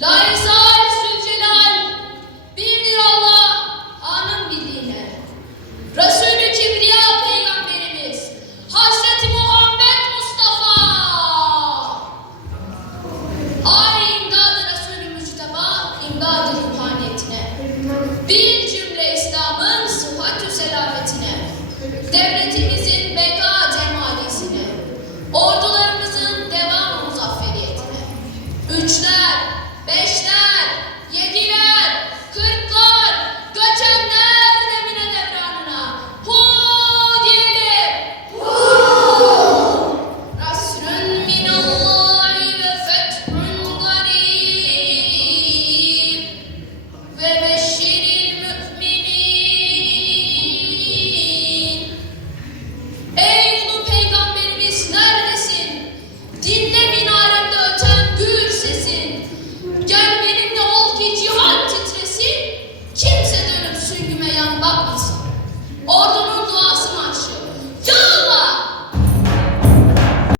Laysal Zülcelal bir Allah anın bildiğine. Resulü Kibriya Peygamberimiz Hazreti Muhammed Mustafa Ay Resulü Mücteba imdadı ruhaniyetine. Bir cümle İslam'ın sıhhatü selametine. Devletimizin beka cemalisine. Ordularımızın devamı muzafferiyetine. Üçler 모든